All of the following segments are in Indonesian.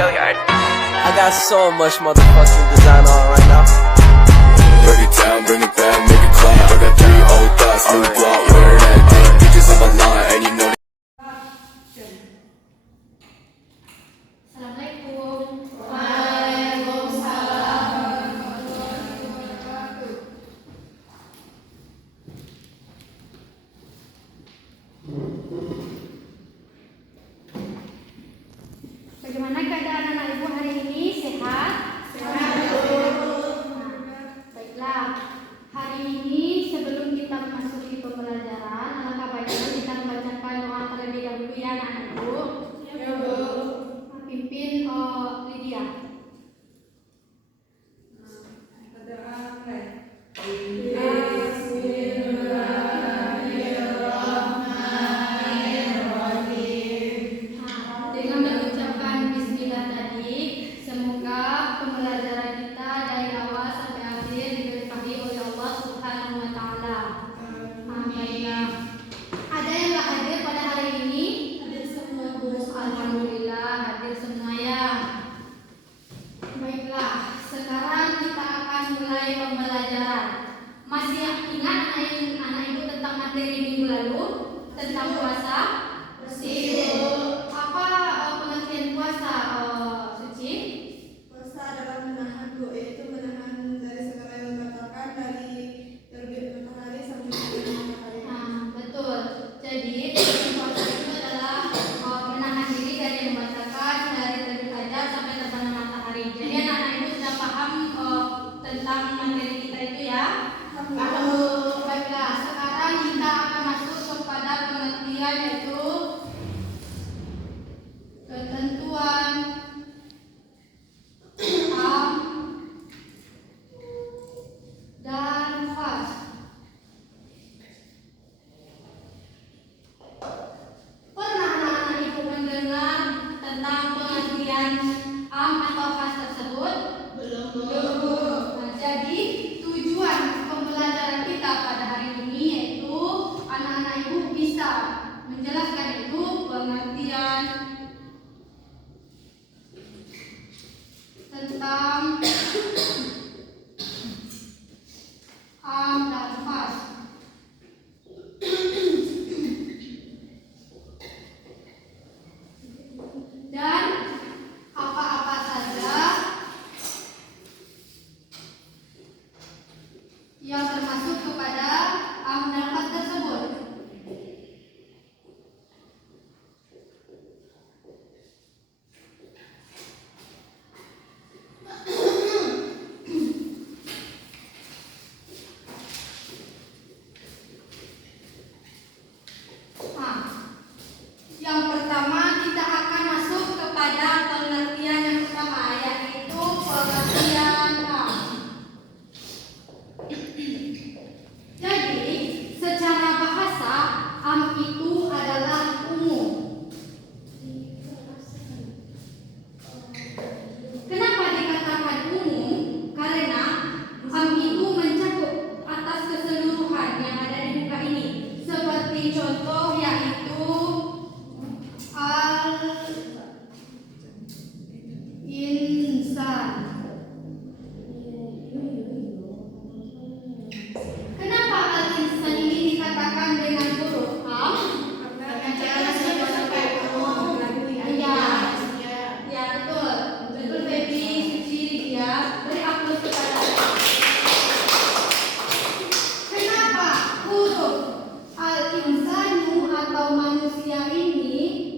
Hilliard. I got so much motherfucking design on right now. Break it down, bring it back, make it clap. I got 3 old thoughts, new block, where that thing. Bitches on my line, and you know. Assalamualaikum. Waalaikumsalam. Bagaimana keadaan anak ibu hari ini? Sehat? Sehat. Baiklah, hari ini sebelum kita memasuki pembelajaran, alangkah baiknya kita membacakan doa terlebih dahulu ya anak ibu. Ya Bu. Pimpin Lydia. Dengan mengucapkan bismillah tadi, semoga pembelajaran kita dari awal sampai akhir diberkahi oleh Allah Subhanahu wa taala. Amin. Ada yang enggak hadir pada hari ini? Hadir semua, Bu. Alhamdulillah hadir semua ya. Baiklah, sekarang kita akan mulai pembelajaran. Masih ingat anak ibu tentang materi minggu lalu tentang puasa? Apa pengertian puasa, Suci? Puasa adalah menahan yaitu menahan dari segala yang membatalkan dari terbit matahari sampai terbenam matahari. Betul. Jadi puasa itu adalah menahan diri dari yang membatalkan dari terbit fajar sampai terbenam matahari. Jadi anak-anak ibu sudah paham tentang materi kita itu ya? Baiklah, sekarang kita akan masuk kepada pengertian yaitu ketentuan am dan khas. Pernah anak-anak ibu mendengar tentang pengertian am atau khas tersebut? Belum. Nah, jadi tujuan pembelajaran kita pada hari ini yaitu anak-anak ibu bisa menjelaskan itu pengertian tentang am dan khas. Dan apa-apa saja yang termasuk kepada am dan khas tersebut. Yang pertama kita akan masuk kepada pengertian yang pertama yaitu pengertian am. Jadi secara bahasa am itu adalah umum. Kenapa dikatakan umum? Karena am itu mencakup atas keseluruhan yang ada di muka ini. Seperti contoh yaitu al-insan. Kenapa al-insan ini dikatakan dengan huruf am? Ya betul. Betul Baby, Suci, Lydia. Beri aplaus kepada mereka. Kenapa huruf al-insanu atau manusia ini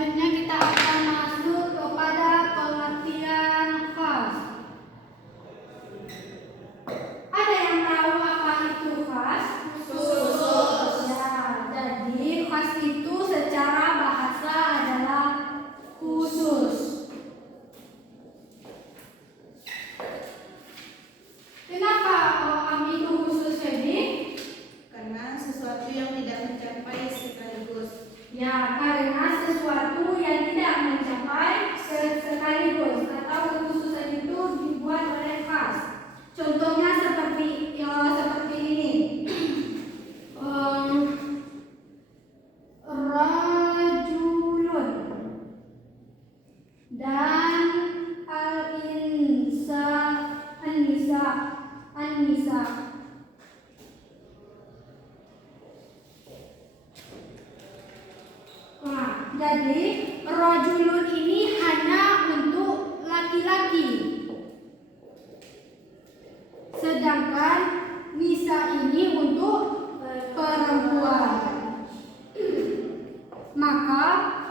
Selanjutnya kita akan masuk kepada pengertian khas. Ada yang tahu apa itu khas? Khusus. Ya, jadi khas itu secara bahasa adalah khusus. Kenapa kami itu khusus, Feby? Karena sesuatu yang tidak mencapai sekaligus. Ya, karena sesuatu yang tidak mencapai sekaligus atau kekhususan itu dibuat oleh khas. Contohnya seperti ini. Rajulun dan an-nisa. Nah, jadi rajulun ini hanya untuk laki-laki. Sedangkan nisa ini untuk perempuan. Maka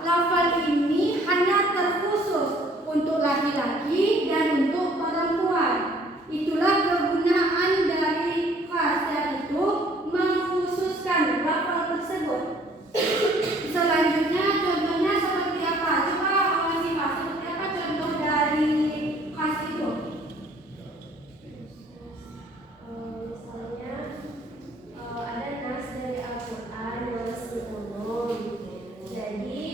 lafal ini hanya terkhusus untuk laki-laki dan untuk perempuan. Itulah kegunaan dari khas, yaitu mengkhususkan lafal tersebut. Selanjutnya contohnya seperti apa? Coba sifat seperti apa contoh dari khas itu? Misalnya ada nas dari Al-Quran yang masih umum. Jadi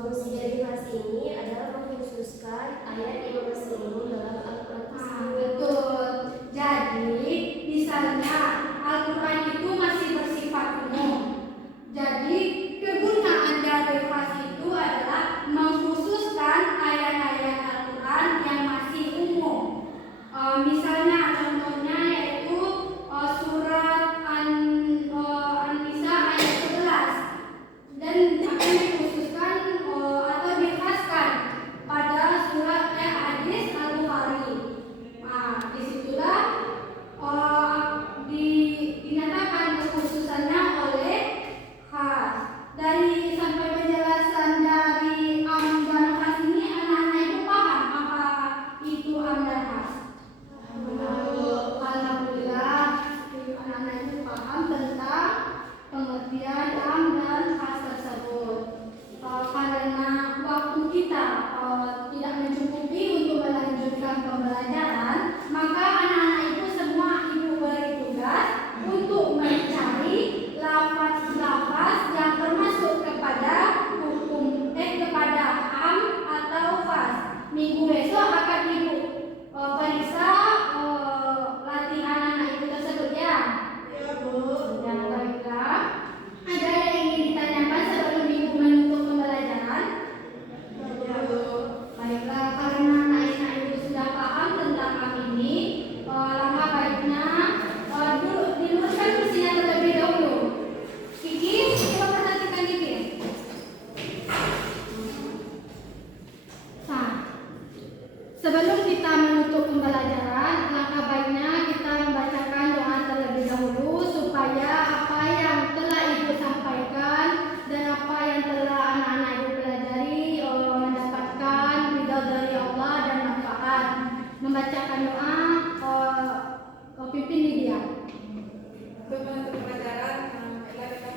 fungsi dari nas ini adalah mengkhususkan ayat yang masih umum dalam Al-Quran tersebut. Betul. Jadi misalnya Al-Quran itu masih bersifat umum. Jadi kegunaan dari khas itu adalah mengkhususkan ayat-ayat Al-Quran yang masih umum. Misalnya contohnya yaitu surat An-Nisa ayat 11 dan akan dikhususkan atau dikhaskan pada surat hadis Al-Bukhari. Nah, disitulah dinyatakan kekhususannya oleh khas. Dari sampai penjelasan dari am dan khas ini, anak-anak itu paham apa itu am dan khas? Alhamdulillah, anak-anak itu paham tentang pengertian am dan khas tersebut. Karena waktu kita tidak mencukupi untuk melanjutkan pembelajaran, maka anak-anak itu semua ibu beri tugas untuk mencari lafaz-lafaz yang termasuk kepada kepada am atau khas. Minggu besok akan ibu periksa latihan anak ibu tersebut, ya. Ya, Bu. Ya, baiklah. Ada yang ingin ditanyakan sebelum ibu menutup pembelajaran? Ya, Bu. Baiklah, karena anak ibu sudah paham tentang am ini, langkah baiknya diluruskan kursinya terlebih dahulu. Kiki, coba perhatikan Kiki. Nah, sebelum kita menutup pembelajaran, langkah baiknya kita membacakan doa terlebih dahulu supaya apa yang telah ibu sampaikan dan apa yang telah anak-anak ibu pelajari mendapatkan ridha dari Allah dan manfaat. Membacakan doa pimpin Lydia. Untuk menutup pembelajaran, kita